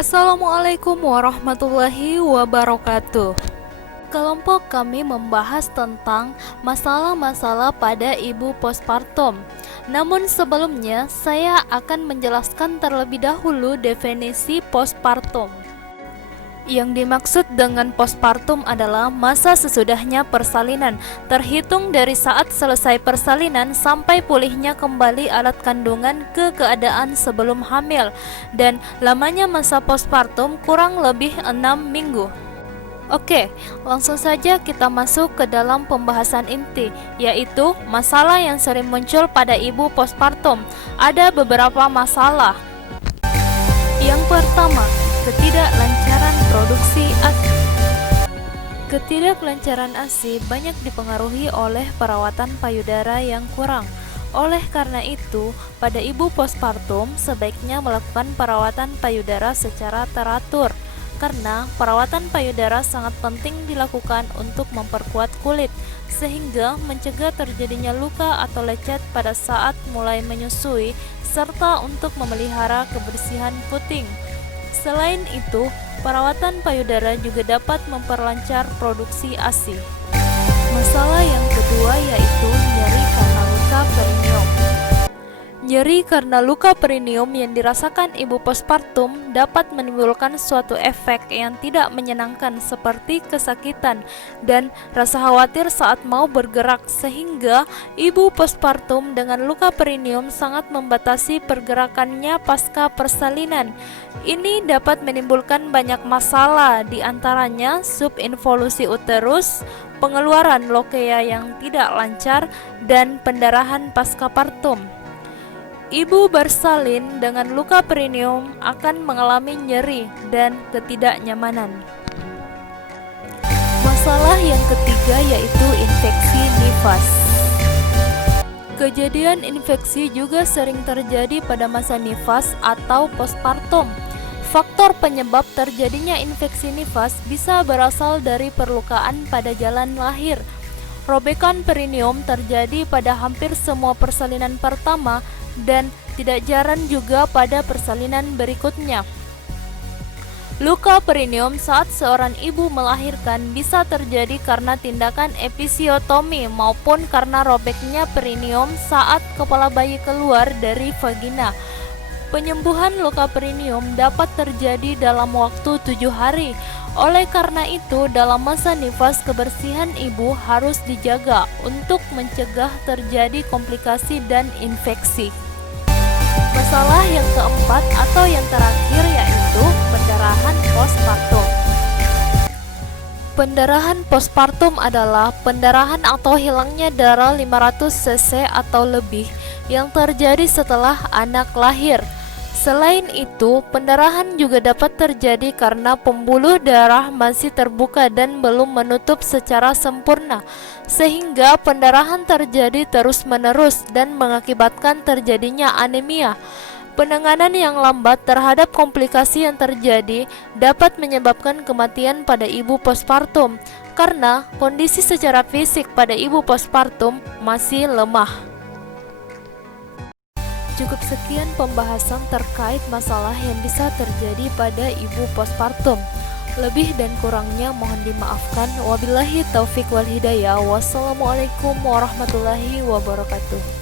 Assalamualaikum warahmatullahi wabarakatuh. Kelompok kami membahas tentang masalah-masalah pada ibu postpartum. Namun sebelumnya, saya akan menjelaskan terlebih dahulu definisi postpartum. Yang dimaksud dengan postpartum adalah masa sesudahnya persalinan, terhitung dari saat selesai persalinan sampai pulihnya kembali alat kandungan ke keadaan sebelum hamil, dan lamanya masa postpartum kurang lebih 6 minggu. Oke, langsung saja kita masuk ke dalam pembahasan inti, yaitu masalah yang sering muncul pada ibu postpartum. Ada beberapa masalah. Yang pertama, ketidaklancaran produksi ASI. Ketidaklancaran ASI banyak dipengaruhi oleh perawatan payudara yang kurang. Oleh karena itu, pada ibu postpartum sebaiknya melakukan perawatan payudara secara teratur, karena perawatan payudara sangat penting dilakukan untuk memperkuat kulit, sehingga mencegah terjadinya luka atau lecet pada saat mulai menyusui, serta untuk memelihara kebersihan puting. Selain itu, perawatan payudara juga dapat memperlancar produksi ASI. Masalah yang kedua yaitu nyeri karena luka perineum. Nyeri karena luka perineum yang dirasakan ibu postpartum dapat menimbulkan suatu efek yang tidak menyenangkan seperti kesakitan dan rasa khawatir saat mau bergerak, sehingga ibu postpartum dengan luka perineum sangat membatasi pergerakannya pasca persalinan. Ini dapat menimbulkan banyak masalah, diantaranya subinvolusi uterus, pengeluaran lokea yang tidak lancar, dan pendarahan pasca partum. Ibu bersalin dengan luka perineum akan mengalami nyeri dan ketidaknyamanan. Masalah yang ketiga yaitu infeksi nifas. Kejadian infeksi juga sering terjadi pada masa nifas atau postpartum. Faktor penyebab terjadinya infeksi nifas bisa berasal dari perlukaan pada jalan lahir. Robekan perineum terjadi pada hampir semua persalinan pertama dan tidak jarang juga pada persalinan berikutnya. Luka perineum saat seorang ibu melahirkan bisa terjadi karena tindakan episiotomi maupun karena robeknya perineum saat kepala bayi keluar dari vagina. Penyembuhan luka perineum dapat terjadi dalam waktu 7 hari. Oleh karena itu, dalam masa nifas kebersihan ibu harus dijaga untuk mencegah terjadi komplikasi dan infeksi. Masalah yang keempat atau yang terakhir yaitu pendarahan postpartum. Pendarahan postpartum adalah pendarahan atau hilangnya darah 500 cc atau lebih yang terjadi setelah anak lahir. Selain itu, pendarahan juga dapat terjadi karena pembuluh darah masih terbuka dan belum menutup secara sempurna, sehingga pendarahan terjadi terus-menerus dan mengakibatkan terjadinya anemia. Penanganan yang lambat terhadap komplikasi yang terjadi dapat menyebabkan kematian pada ibu postpartum, karena kondisi secara fisik pada ibu postpartum masih lemah. Cukup sekian pembahasan terkait masalah yang bisa terjadi pada ibu postpartum. Lebih dan kurangnya mohon dimaafkan. Wabillahi taufik wal hidayah. Wassalamualaikum warahmatullahi wabarakatuh.